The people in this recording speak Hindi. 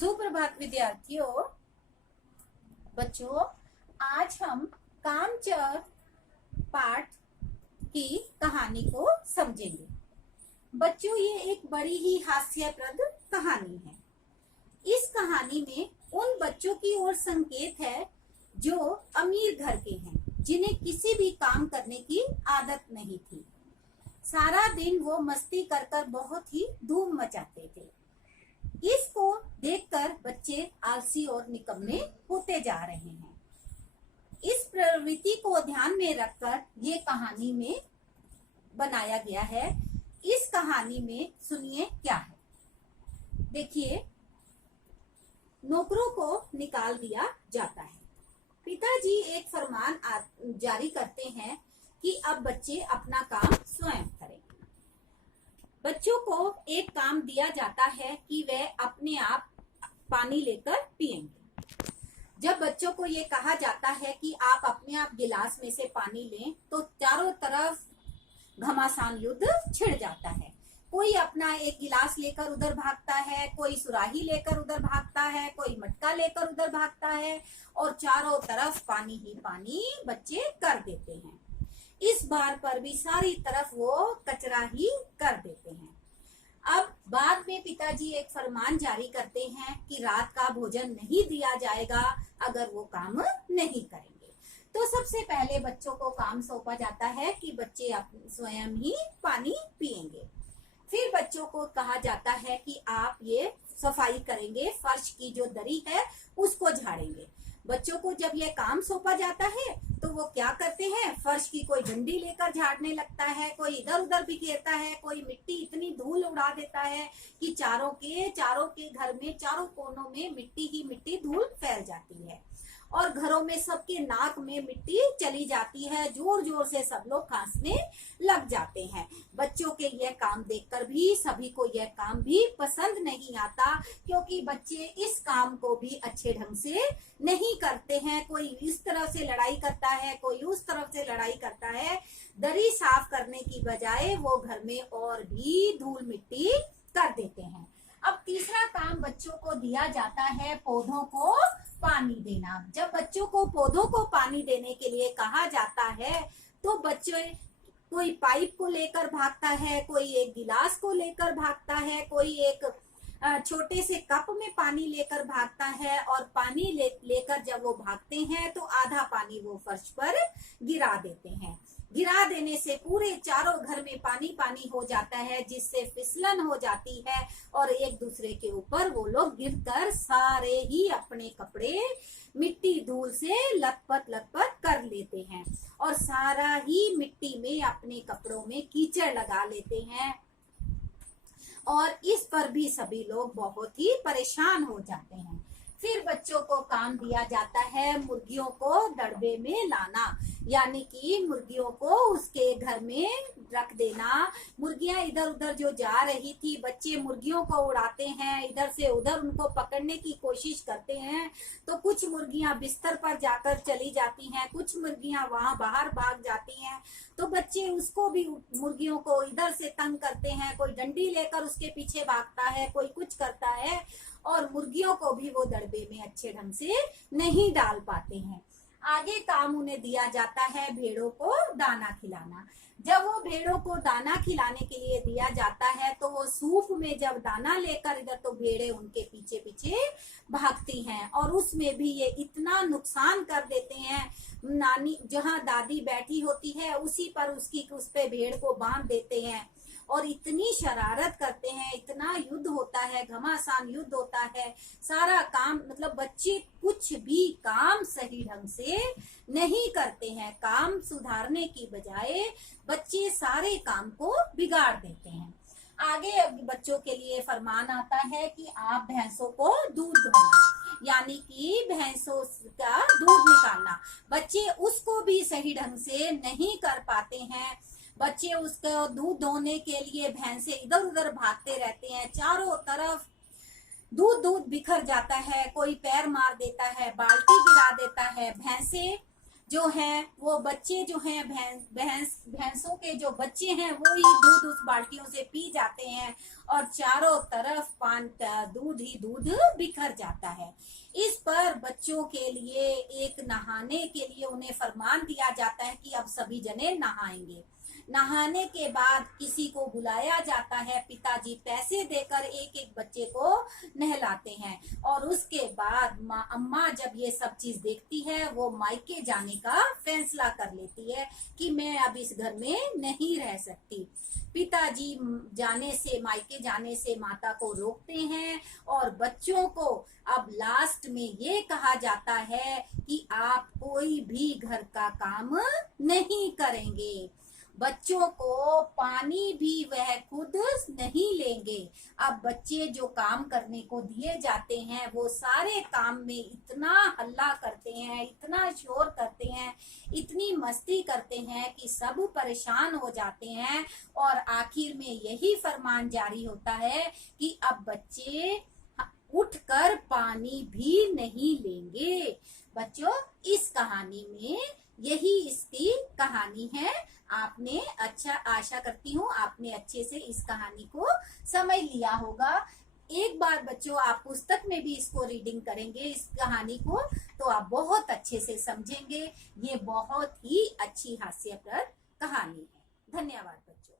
सुप्रभात विद्यार्थियों। बच्चों, आज हम कामचोर पाठ की कहानी को समझेंगे। बच्चों, ये एक बड़ी ही हास्यप्रद कहानी है। इस कहानी में उन बच्चों की ओर संकेत है जो अमीर घर के हैं, जिन्हें किसी भी काम करने की आदत नहीं थी। सारा दिन वो मस्ती कर कर बहुत ही धूम मचाते थे। इसको देखकर बच्चे आलसी और निकम्मे होते जा रहे हैं। इस प्रवृत्ति को ध्यान में रखकर ये कहानी में बनाया गया है। इस कहानी में सुनिए क्या है। देखिए, नौकरों को निकाल दिया जाता है। पिताजी एक फरमान जारी करते हैं कि अब बच्चे अपना काम स्वयं करें। बच्चों को एक काम दिया जाता है कि वे अपने आप पानी लेकर पिएंगे। जब बच्चों को ये कहा जाता है कि आप अपने आप गिलास में से पानी लें, तो चारों तरफ घमासान युद्ध छिड़ जाता है। कोई अपना एक गिलास लेकर उधर भागता है, कोई सुराही लेकर उधर भागता है, कोई मटका लेकर उधर भागता है और चारों तरफ पानी ही पानी बच्चे कर देते हैं। इस बार पर भी सारी तरफ वो कचरा ही कर देते हैं। अब बाद में पिताजी एक फरमान जारी करते हैं कि रात का भोजन नहीं दिया जाएगा अगर वो काम नहीं करेंगे। तो सबसे पहले बच्चों को काम सौंपा जाता है कि बच्चे स्वयं ही पानी पिएंगे। फिर बच्चों को कहा जाता है कि आप ये सफाई करेंगे, फर्श की जो दरी है उसको झाड़ेंगे। बच्चों को जब ये काम सौंपा जाता है तो वो क्या करते हैं, फर्श की कोई डंडी लेकर झाड़ने लगता है, कोई इधर उधर बिखेरता है, कोई मिट्टी इतनी धूल उड़ा देता है कि चारों के घर में चारों कोनों में मिट्टी ही मिट्टी धूल फैल जाती है और घरों में सबके नाक में मिट्टी चली जाती है। जोर जोर से सब लोग खांसने लग जाते हैं। बच्चों के यह काम देखकर भी सभी को यह काम भी पसंद नहीं आता, क्योंकि बच्चे इस काम को भी अच्छे ढंग से नहीं करते हैं। कोई इस तरफ से लड़ाई करता है, कोई उस तरफ से लड़ाई करता है। दरी साफ करने की बजाय वो घर में और भी धूल मिट्टी कर देते हैं। अब तीसरा काम बच्चों को दिया जाता है पौधों को पानी देना। जब बच्चों को पौधों को पानी देने के लिए कहा जाता है तो बच्चे कोई पाइप को लेकर भागता है, कोई एक गिलास को लेकर भागता है, कोई एक छोटे से कप में पानी लेकर भागता है और पानी लेकर जब वो भागते हैं तो आधा पानी वो फर्श पर गिरा देते हैं। गिरा देने से पूरे चारों घर में पानी पानी हो जाता है, जिससे फिसलन हो जाती है और एक दूसरे के ऊपर वो लोग गिरकर सारे ही अपने कपड़े मिट्टी धूल से लथपथ कर लेते हैं और सारा ही मिट्टी में अपने कपड़ों में कीचड़ लगा लेते हैं। और इस पर भी सभी लोग बहुत ही परेशान हो जाते हैं। फिर बच्चों को काम दिया जाता है मुर्गियों को दड़बे में लाना, यानी कि मुर्गियों को उसके घर में रख देना। मुर्गियां इधर उधर जो जा रही थी, बच्चे मुर्गियों को उड़ाते हैं, इधर से उधर उनको पकड़ने की कोशिश करते हैं। तो कुछ मुर्गियां बिस्तर पर जाकर चली जाती हैं, कुछ मुर्गियां वहां बाहर भाग जाती हैं। तो बच्चे उसको भी, मुर्गियों को इधर से तंग करते हैं, कोई डंडी लेकर उसके पीछे भागता है, कोई कुछ करता है और मुर्गियों को भी वो दड़बे में अच्छे ढंग से नहीं डाल पाते हैं। आगे काम उन्हें दिया जाता है भेड़ों को दाना खिलाना। जब वो भेड़ों को दाना खिलाने के लिए दिया जाता है तो वो सूप में जब दाना लेकर इधर, तो भेड़े उनके पीछे पीछे भागती हैं और उसमें भी ये इतना नुकसान कर देते हैं। नानी जहाँ दादी बैठी होती है उसी पर उस पे भेड़ को बांध देते हैं और इतनी शरारत करते हैं, इतना युद्ध होता है, घमासान युद्ध होता है। सारा काम, मतलब बच्चे कुछ भी काम सही ढंग से नहीं करते हैं। काम सुधारने की बजाय बच्चे सारे काम को बिगाड़ देते हैं। आगे बच्चों के लिए फरमान आता है कि आप भैंसों को दूध दोना, यानी कि भैंसों का दूध निकालना। बच्चे उसको भी सही ढंग से नहीं कर पाते हैं। बच्चे उसका दूध दोहने के लिए भैंसे इधर उधर भागते रहते हैं, चारों तरफ दूध बिखर जाता है, कोई पैर मार देता है, बाल्टी गिरा देता है। भैंसे जो हैं वो बच्चे जो हैं भैंसों के जो बच्चे हैं वो ही दूध उस बाल्टियों से पी जाते हैं और चारों तरफ दूध ही दूध बिखर जाता है। इस पर बच्चों के लिए एक नहाने के लिए उन्हें फरमान दिया जाता है कि अब सभी जने नहाएंगे। नहाने के बाद किसी को बुलाया जाता है, पिताजी पैसे देकर एक एक बच्चे को नहलाते हैं और उसके बाद अम्मा जब ये सब चीज देखती है वो मायके जाने का फैसला कर लेती है कि मैं अब इस घर में नहीं रह सकती। पिताजी मायके जाने से माता को रोकते हैं और बच्चों को अब लास्ट में ये कहा जाता है कि आप कोई भी घर का काम नहीं करेंगे। बच्चों को पानी भी वह खुद नहीं लेंगे। अब बच्चे जो काम करने को दिए जाते हैं वो सारे काम में इतना हल्ला करते हैं, इतना शोर करते हैं, इतनी मस्ती करते हैं कि सब परेशान हो जाते हैं और आखिर में यही फरमान जारी होता है कि अब बच्चे उठकर पानी भी नहीं लेंगे। बच्चों, इस कहानी में यही इसकी कहानी है। आपने आशा करती हूँ आपने अच्छे से इस कहानी को समझ लिया होगा। एक बार बच्चों आप पुस्तक में भी इसको रीडिंग करेंगे इस कहानी को तो आप बहुत अच्छे से समझेंगे। ये बहुत ही अच्छी हास्यप्रद कहानी है। धन्यवाद बच्चों।